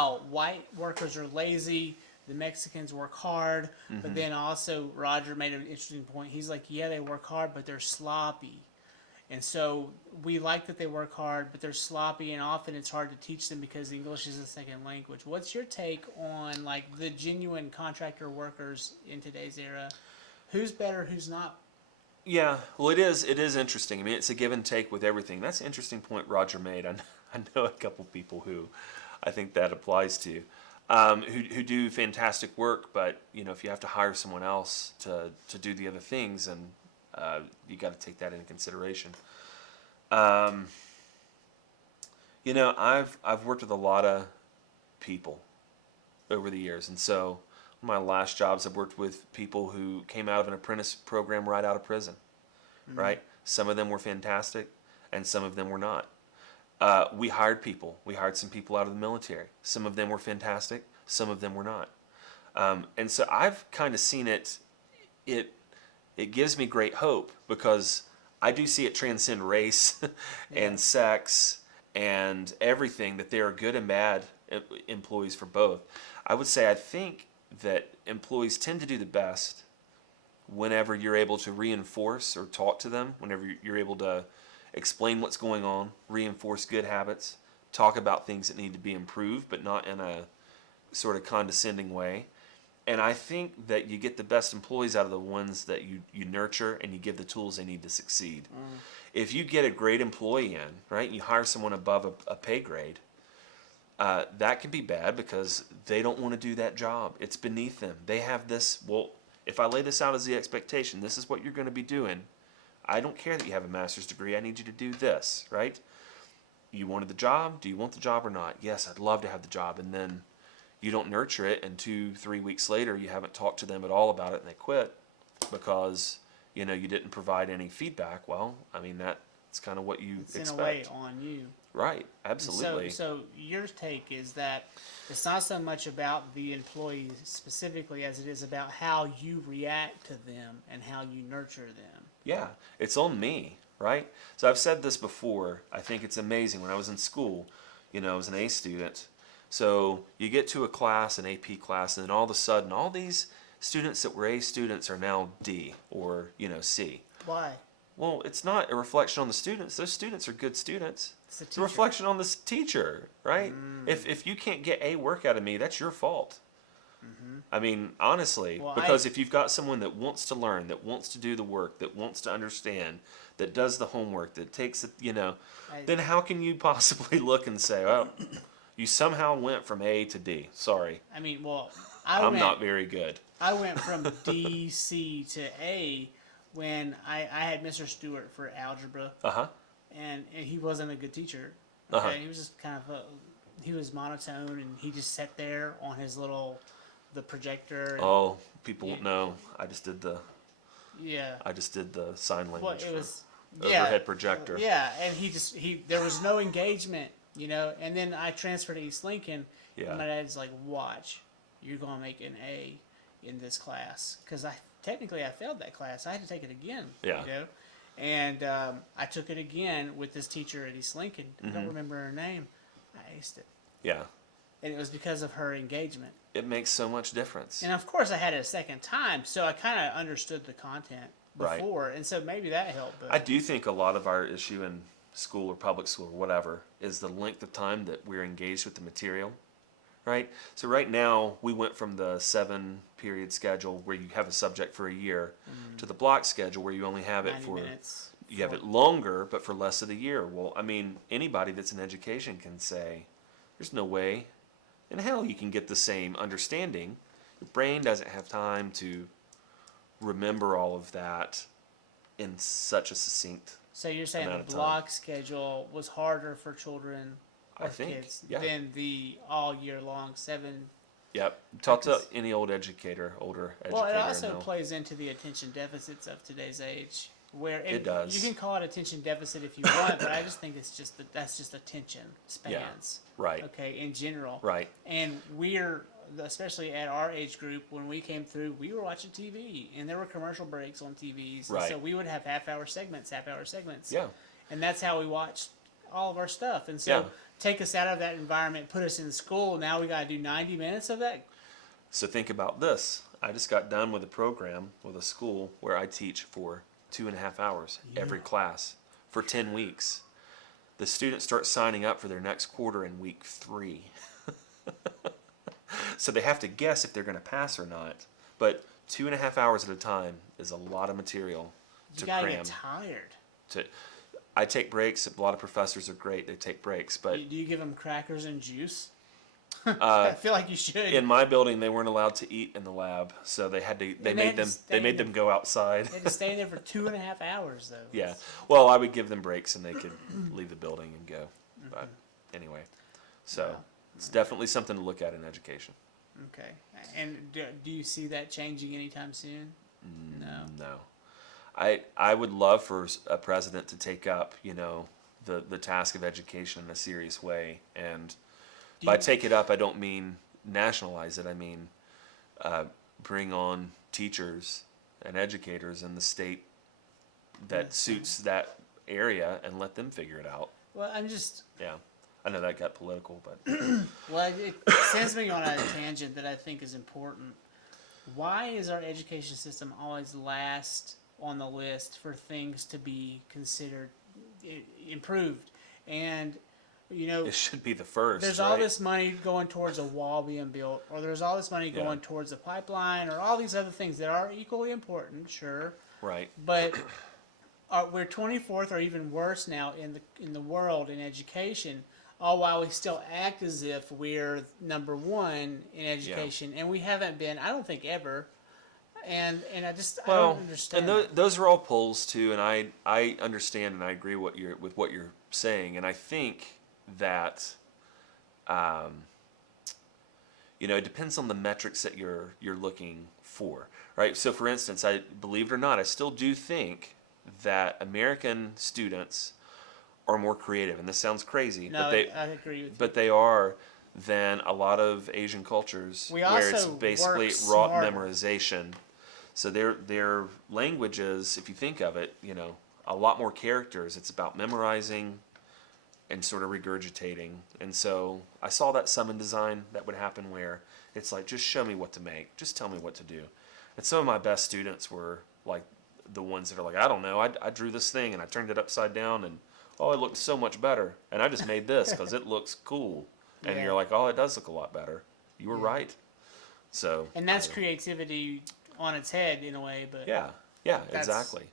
how white workers are lazy, the Mexicans work hard, but then also Roger made an interesting point. He's like, yeah, they work hard, but they're sloppy. And so we like that they work hard, but they're sloppy, and often it's hard to teach them because English is a second language. What's your take on like the genuine contractor workers in today's era? Who's better, who's not? Yeah, well, it is interesting. I mean, it's a give and take with everything. That's an interesting point Roger made. I know a couple people who I think that applies to, who do fantastic work, but if you have to hire someone else to do the other things, and you got to take that into consideration. Um, I've worked with a lot of people over the years, and so one of my last jobs, I've worked with people who came out of an apprentice program right out of prison. Right? Some of them were fantastic, and some of them were not. We hired people. We hired some people out of the military. Some of them were fantastic. Some of them were not. And so I've kind of seen it. It gives me great hope because I do see it transcend race and sex and everything, that there are good and bad employees for both. I would say I think that employees tend to do the best whenever you're able to reinforce or talk to them, whenever you're able to explain what's going on, reinforce good habits, talk about things that need to be improved, but not in a sort of condescending way. And I think that you get the best employees out of the ones that you nurture and you give the tools they need to succeed. If you get a great employee in, right, and you hire someone above a pay grade, that can be bad because they don't want to do that job. It's beneath them. They have this, well, if I lay this out as the expectation, this is what you're going to be doing. I don't care that you have a master's degree. I need you to do this, right? You wanted the job. Do you want the job or not? Yes, I'd love to have the job. And then you don't nurture it, and 2-3 weeks later, you haven't talked to them at all about it, and they quit because you didn't provide any feedback. Well, I mean that's kind of what you expect. In a way on you. Right, absolutely. So your take is that it's not so much about the employee specifically as it is about how you react to them and how you nurture them. Yeah, it's on me, right? So I've said this before. I think it's amazing. When I was in school, I was an A student. So you get to a class, an AP class, and then all of a sudden, all these students that were A students are now D or, C. Why? Well, it's not a reflection on the students. Those students are good students. It's a reflection on the teacher, right? If you can't get A work out of me, that's your fault. I mean, honestly, because if you've got someone that wants to learn, that wants to do the work, that wants to understand, that does the homework, that takes it, then how can you possibly look and say, well, you somehow went from A to D? Sorry. I mean, well, I'm not very good. I went from D, C to A when I had Mr. Stewart for algebra. And he wasn't a good teacher. Okay? He was just kind of he was monotone, and he just sat there on his the projector. And, people won't know. I just did the sign language overhead projector. Yeah, and there was no engagement, And then I transferred to East Lincoln, and my dad's like, "Watch, you're gonna make an A in this class," because I failed that class. I had to take it again. Yeah. And I took it again with this teacher at East Lincoln. I don't remember her name. I aced it. Yeah. And it was because of her engagement. It makes so much difference. And of course I had it a second time, so I kind of understood the content before. Right. And so maybe that helped. But I do think a lot of our issue in school or public school or whatever is the length of time that we're engaged with the material. Right? So right now, we went from the 7-period schedule where you have a subject for a year to the block schedule where you only have it for 90 minutes. You have it longer, but for less of the year. Well, I mean, anybody that's in education can say, there's no way in hell you can get the same understanding. Your brain doesn't have time to remember all of that in such a succinct So you're saying the block schedule was harder for children or kids than the all year long 7. Yep. Talk to any older educator. Well, it also plays into the attention deficits of today's age. Where it does. You can call it attention deficit if you want, but I just think it's just that's just attention spans. Yeah, right. Okay, in general. Right. And we're, especially at our age group, when we came through, we were watching TV, and there were commercial breaks on TVs. Right. So we would have half-hour segments. Yeah. And that's how we watched all of our stuff. And so take us out of that environment, put us in school. Now we got to do 90 minutes of that. So think about this. I just got done with a program with a school where I teach for 2.5 hours every class for 10 weeks. The students start signing up for their next quarter in week 3. So they have to guess if they're going to pass or not. But 2.5 hours at a time is a lot of material You to gotta cram. get tired. I take breaks. A lot of professors are great. They take breaks, but Do you give them crackers and juice? uh, I feel like you should. in my building, they weren't allowed to eat in the lab, so they had to. They made them go outside. They had to stay there for 2.5 hours, though. Yeah. Well, I would give them breaks and they could leave the building and go. But anyway, so Wow. it's definitely something to look at in education. Okay. And do you see that changing anytime soon? No. No. I would love for a president to take up, the task of education in a serious way. And by take it up, I don't mean nationalize it. I mean bring on teachers and educators in the state that suits that area and let them figure it out. Well, I'm just. Yeah. I know that got political, but Well, it sends me on a tangent that I think is important. Why is our education system always last on the list for things to be considered improved? And, it should be the first. there's right? all this money going towards a wall being built, or there's all this money going towards a pipeline, or all these other things that are equally important, sure. Right. But we're 24th or even worse now in the world in education. All while we still act as if we're number one in education, and we haven't been. I don't think ever. And I don't understand. And those are all polls too, and I understand and I agree with what you're saying, and I think that it depends on the metrics that you're looking for, right? So for instance, I believe it or not, I still do think that American students are more creative, and this sounds crazy, No, but I agree with you. but they are than a lot of Asian cultures where it's also basically work rote smarter. memorization. So their languages, if you think of it, a lot more characters. It's about memorizing and sort of regurgitating. And so I saw that some in design that would happen where it's like, just show me what to make, just tell me what to do. And some of my best students were like the ones that are like, I don't know, I drew this thing and I turned it upside down and it looked so much better. And I just made this because it looks cool. And Yeah. you're like, it does look a lot better. You were right. So. And that's creativity on its head in a way, but Yeah, exactly.